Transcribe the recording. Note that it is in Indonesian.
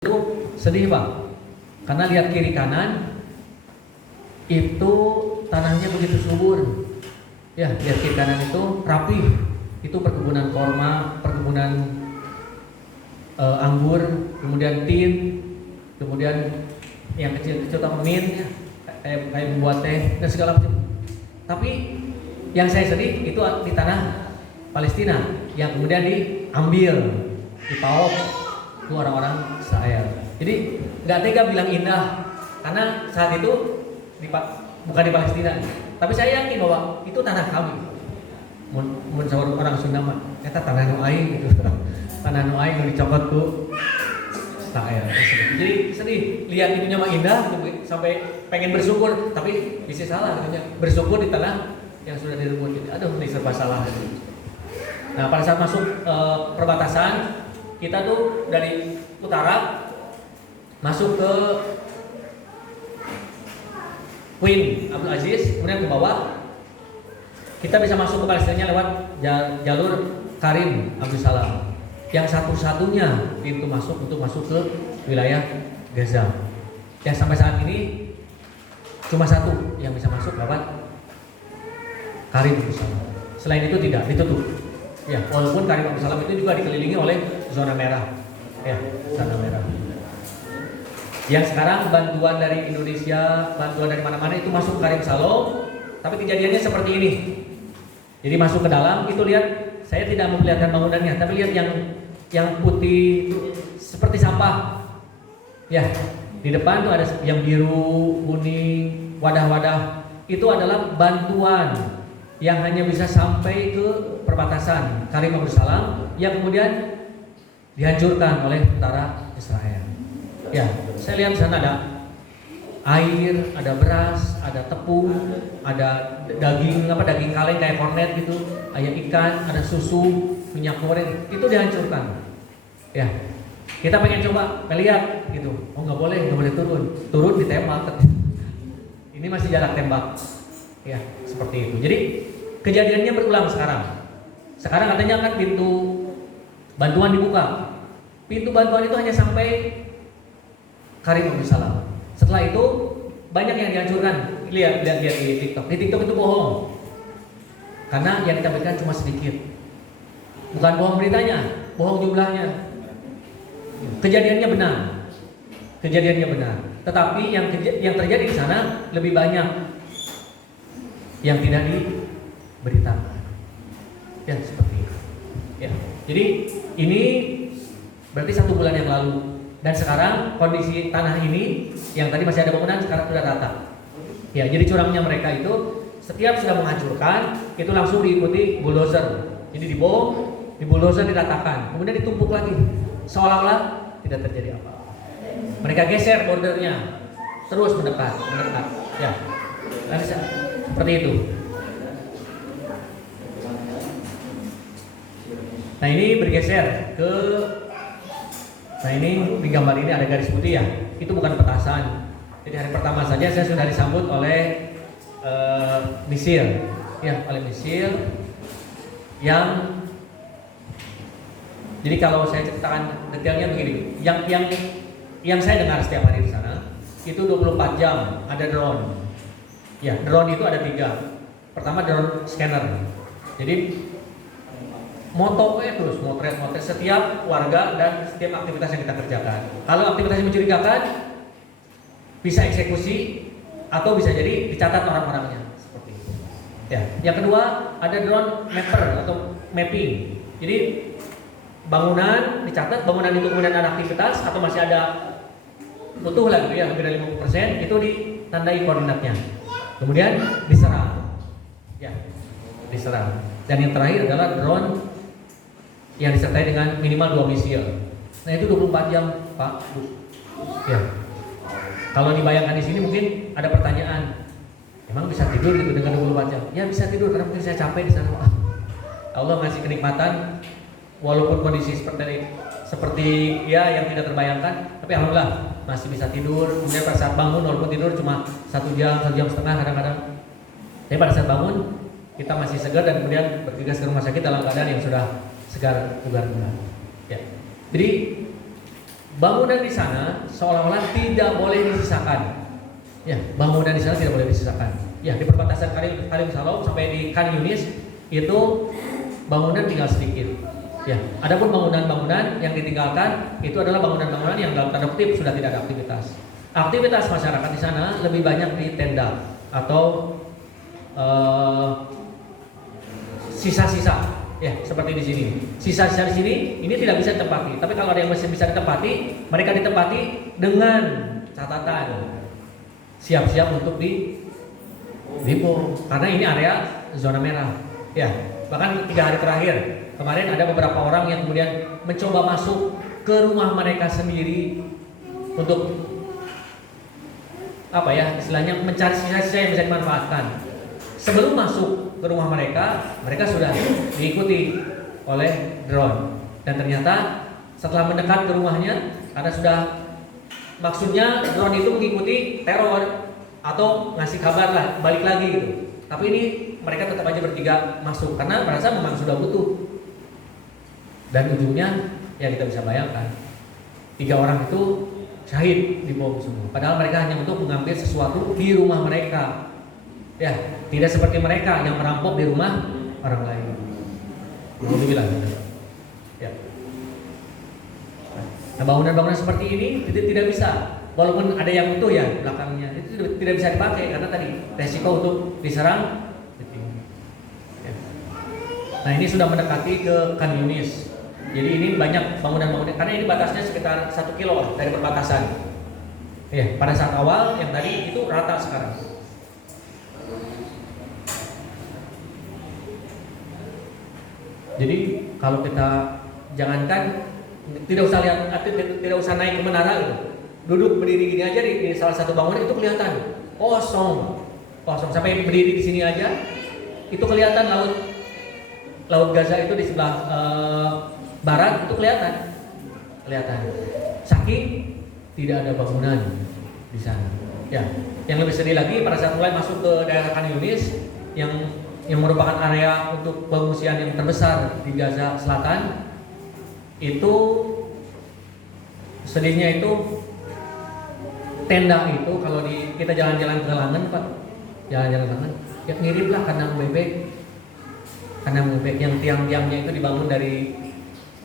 Itu sedih Pak, karena lihat kiri kanan itu tanahnya begitu subur. Ya, lihat kiri kanan itu rapi, itu perkebunan korma, perkebunan anggur, kemudian tin, kemudian yang kecil-kecil mint, ya, kayak membuat teh dan segala macam. Tapi yang saya sedih itu di tanah Palestina yang kemudian diambil, dipawok itu orang-orang Israel. Jadi nggak tega bilang indah karena saat itu bukan di Palestina. Tapi saya yakin bahwa itu tanah kami. Mun orang Sunda mah eta tanah nu aing gitu. Tanah nu aing nu dicokot ku Israel. Jadi sedih lihat itunya mah indah sampai pengen bersyukur, tapi bisa salah katanya. Bersyukur di tanah yang sudah direbut. Jadi aduh ini serba salah. Nah, pada saat masuk perbatasan kita tuh dari utara masuk ke Queen Abdul Aziz, kemudian ke bawah kita bisa masuk ke Palestina lewat jalur Karim Abdul Salam yang satu-satunya pintu masuk untuk masuk ke wilayah Gaza. Ya sampai saat ini cuma satu yang bisa masuk lewat Karim Abdul Salam. Selain itu tidak, ditutup. Ya, walaupun Karim Abdul Salam itu juga dikelilingi oleh zona merah. Ya, zona merah. Yang sekarang bantuan dari Indonesia, bantuan dari mana-mana itu masuk ke Karim Shalom, tapi kejadiannya seperti ini. Jadi masuk ke dalam, itu lihat, saya tidak memperlihatkan bangunannya, tapi lihat yang putih seperti sampah. Ya, di depan tuh ada yang biru, kuning, wadah-wadah. Itu adalah bantuan yang hanya bisa sampai ke perbatasan Karim Abdul Salam yang kemudian dihancurkan oleh tentara Israel. Ya, saya lihat di sana ada air, ada beras, ada tepung, ada daging kaleng kayak kornet gitu, ayam ikan, ada susu, minyak goreng, itu dihancurkan. Ya, kita pengen coba lihat gitu. Oh nggak boleh turun ditembak. Ini masih jarak tembak. Ya, seperti itu. Jadi kejadiannya berulang sekarang. Sekarang katanya kan pintu bantuan dibuka. Pintu bantuan itu hanya sampai Karim Abdul Salam. Setelah itu banyak yang dihancurkan. Lihat di TikTok. Di TikTok itu bohong. Karena yang ditampilkan cuma sedikit. Bukan bohong beritanya, bohong jumlahnya. Kejadiannya benar. Tetapi yang terjadi di sana lebih banyak yang tidak diberitakan. Ya, seperti itu. Ya. Jadi ini berarti 1 bulan yang lalu. Dan sekarang kondisi tanah ini yang tadi masih ada bangunan sekarang sudah rata. Ya, jadi curangnya mereka itu setiap sudah menghancurkan itu langsung diikuti bulldozer. Jadi dibom, di bulldozer diratakan, kemudian ditumpuk lagi seolah-olah tidak terjadi apa-apa. Mereka geser bordernya, terus mendekat. Ya, seperti itu. Nah ini bergeser ke, nah ini di gambar ini ada garis putih ya, itu bukan petasan. Jadi hari pertama saja saya sudah disambut oleh misil, ya oleh misil yang, jadi kalau saya ceritakan detailnya begini, yang saya dengar setiap hari di sana itu 24 jam ada drone. Ya, drone itu ada 3. Pertama drone scanner. Jadi terus motret setiap warga dan setiap aktivitas yang kita kerjakan. Kalau aktivitas yang mencurigakan bisa eksekusi atau bisa jadi dicatat orang-orangnya seperti itu. Ya, yang kedua ada drone mapper atau mapping. Jadi bangunan dicatat, bangunan itu kemudian ada aktivitas atau masih ada utuh lagi ya, lebih dari 50%, itu ditandai koordinatnya. Kemudian diserang. Ya, diserang. Dan yang terakhir adalah drone yang disertai dengan minimal 2 misil. Nah itu 24 jam Pak Bu. Ya. Kalau dibayangkan di sini mungkin ada pertanyaan, emang bisa tidur gitu dengan 24 jam? Ya bisa tidur karena mungkin saya capek di sana Pak. Allah ngasih kenikmatan walaupun kondisi seperti ya yang tidak terbayangkan, tapi alhamdulillah masih bisa tidur. Kemudian pada saat bangun walaupun tidur cuma 1 jam, 1 jam setengah kadang-kadang. Tapi pada saat bangun kita masih segar dan kemudian bergegas ke rumah sakit dalam keadaan yang sudah segar, bugar. Ya. Jadi bangunan di sana seolah-olah tidak boleh disisakan. Ya, bangunan di sana tidak boleh disisakan. Ya, di perbatasan Karim Shalom sampai di Khan Yunis itu bangunan tinggal sedikit. Ya, adapun bangunan-bangunan yang ditinggalkan itu adalah bangunan-bangunan yang dalam tanda kutip sudah tidak ada aktivitas. Aktivitas masyarakat di sana lebih banyak di tenda atau sisa-sisa. Ya, seperti di sini. Sisa-sisa di sini ini tidak bisa ditempati. Tapi kalau ada yang masih bisa ditempati, mereka ditempati dengan catatan siap-siap untuk dibom. Karena ini area zona merah. Ya, bahkan 3 hari terakhir kemarin ada beberapa orang yang kemudian mencoba masuk ke rumah mereka sendiri untuk apa ya, istilahnya mencari sisa-sisa yang bisa dimanfaatkan. Sebelum masuk ke rumah mereka, mereka sudah diikuti oleh drone. Dan ternyata setelah mendekat ke rumahnya, karena sudah maksudnya drone itu mengikuti teror atau ngasih kabar lah, balik lagi gitu. Tapi ini mereka tetap aja bertiga masuk karena merasa memang sudah butuh. Dan ujungnya ya kita bisa bayangkan 3 orang itu syahid dibom semua. Padahal mereka hanya untuk mengambil sesuatu di rumah mereka. Ya, tidak seperti mereka yang merampok di rumah orang lain. Alhamdulillah. Ya. Nah, bangunan-bangunan seperti ini tidak bisa, walaupun ada yang utuh ya belakangnya, itu tidak bisa dipakai karena tadi resiko untuk diserang. Ya. Nah, ini sudah mendekati ke Khan Yunis. Jadi ini banyak bangunan-bangunan karena ini batasnya sekitar 1 kilo dari perbatasan. Ya, pada saat awal yang tadi itu rata sekarang. Jadi kalau kita jangankan tidak usah lihat, tidak usah naik ke menara gitu. Duduk berdiri gini aja di salah satu bangunan itu kelihatan kosong sampai berdiri di sini aja itu kelihatan laut Gaza itu di sebelah barat itu kelihatan. Saking tidak ada bangunan di sana. Ya, yang lebih sedih lagi pada saat mulai masuk ke daerah Khan Yunis yang merupakan area untuk pengungsian yang terbesar di Gaza Selatan, itu sedihnya itu tenda itu kalau kita jalan-jalan ke Langen Pak, jalan-jalan ke Langen, ya miriplah kandang bebek yang tiang-tiangnya itu dibangun dari